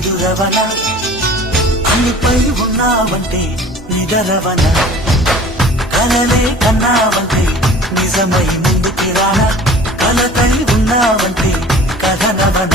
ఎదురవన అన్నిపై ఉన్నావంటే నిదరవన కలలే కన్నావంటే నిజమై ముందుకి రానా కలకై ఉన్నావంటే కథనవన